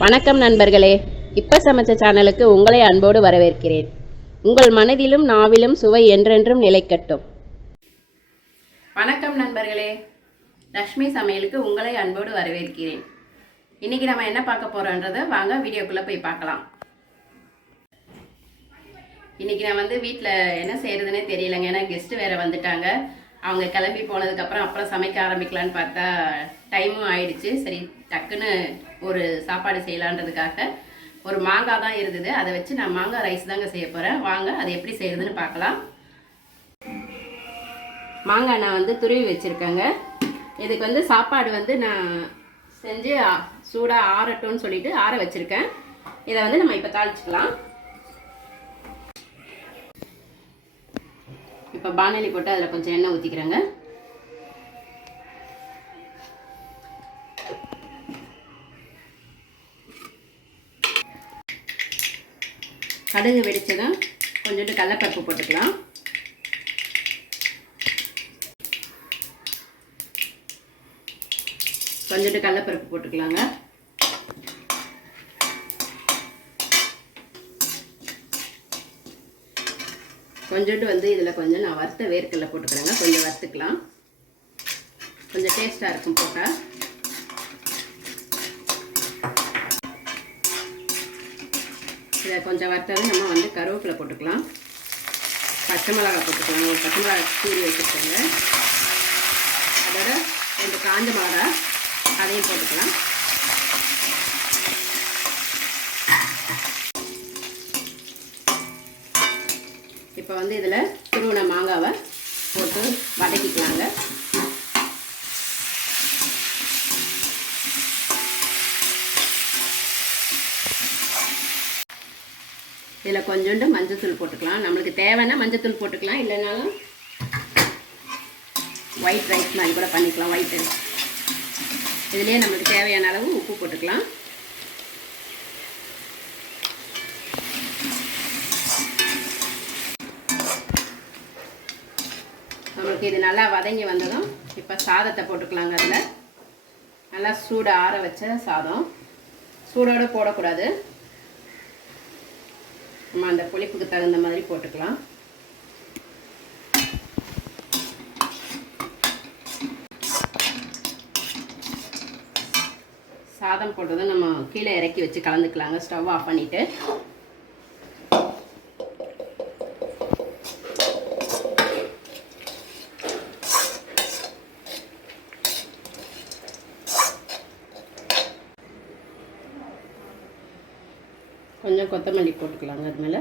வணக்கம் நண்பர்களே. இப்ப சமைச்ச சேனலுக்கு உங்களை அன்போடு வரவேற்கிறேன். உங்கள் மனதிலும் நாவிலும் சுவை என்றென்றும் நிலைக்கட்டும். வணக்கம் நண்பர்களே. லக்ஷ்மி சமையலுக்கு உங்களை அன்போடு வரவேற்கிறேன். இன்னைக்கு நம்ம என்ன பார்க்க போறோன்றதை வாங்க வீடியோக்குள்ள போய் பார்க்கலாம். இன்னைக்கு நான் வந்து வீட்டில் என்ன செய்யறதுன்னே தெரியலங்க. ஏன்னா கெஸ்ட் வேற வந்துட்டாங்க. அவங்க கிளம்பி போனதுக்கப்புறம் அப்புறம் சமைக்க ஆரம்பிக்கலான்னு பார்த்தா டைமும் ஆயிடுச்சு. சரி டக்குன்னு ஒரு சாப்பாடு செய்யலான்றதுக்காக ஒரு மாங்காய் தான் இருந்தது. அதை வச்சு நான் மாங்காய் ரைஸ் தாங்க செய்ய போகிறேன் வாங்க அது எப்படி செய்யறதுன்னு பார்க்கலாம். மாங்காய் நான் வந்து துருவி வச்சுருக்கேங்க. இதுக்கு வந்து சாப்பாடு வந்து நான் செஞ்சு சூடாக ஆறட்டும்னு சொல்லிட்டு ஆற வச்சுருக்கேன். இதை வந்து நம்ம இப்போ தாளிச்சுக்கலாம். இப்போ பானலி போட்டு அதில் கொஞ்சம் எண்ணெய் ஊற்றிக்கிறேங்க கடுகு வெடித்ததும் கொஞ்சோண்டு கடலப்பருப்பு போட்டுக்கலாம். கொஞ்சோண்டு கடலப்பருப்பு போட்டுக்கலாங்க. கொஞ்சோண்டு வந்து இதில் கொஞ்சம் நான் வறுத்த வேர்க்கடலை போட்டுக்கிறேங்க. கொஞ்சம் வறுத்துக்கலாம். கொஞ்சம் டேஸ்ட்டாக இருக்கும் போட்டால் இதை கொஞ்சம் வறுத்தாவே நம்ம வந்து கருவேப்பிலை போட்டுக்கலாம். பச்சை மிளகா போட்டுக்கலாம். ஒரு பச்சை மிளகா கீறி வச்சுருக்கோங்க. அதோட ரெண்டு காஞ்ச மிளகா அதையும் போட்டுக்கலாம். இப்போ வந்து இதில் துருவின மாங்காவை போட்டு வதக்கிக்கலாங்க. இதில் கொஞ்சோண்டு மஞ்சத்தூள் போட்டுக்கலாம். நம்மளுக்கு தேவைன்னா மஞ்சத்தூள் போட்டுக்கலாம். இல்லைனாலும் ஒயிட் ரைஸ் மாதிரி கூட பண்ணிக்கலாம். ஒயிட் ரைஸ் இதுலேயே நம்மளுக்கு தேவையான அளவு உப்பு போட்டுக்கலாம். நம்மளுக்கு இது நல்லா வதங்கி வந்ததும் இப்போ சாதத்தை போட்டுக்கலாங்க அதில். நல்லா சூடு ஆற வச்ச சாதம். சூடோடு போடக்கூடாது. நம்ம அந்த புளிப்புக்கு தகுந்த மாதிரி போட்டுக்கலாம். சாதம் போட்டதும் நம்ம கீழே இறக்கி வச்சு கலந்துக்கலாங்க. ஸ்டவ் ஆஃப் பண்ணிவிட்டு கொஞ்சம் கொத்தமல்லி போட்டுக்கலாங்க அது மேலே.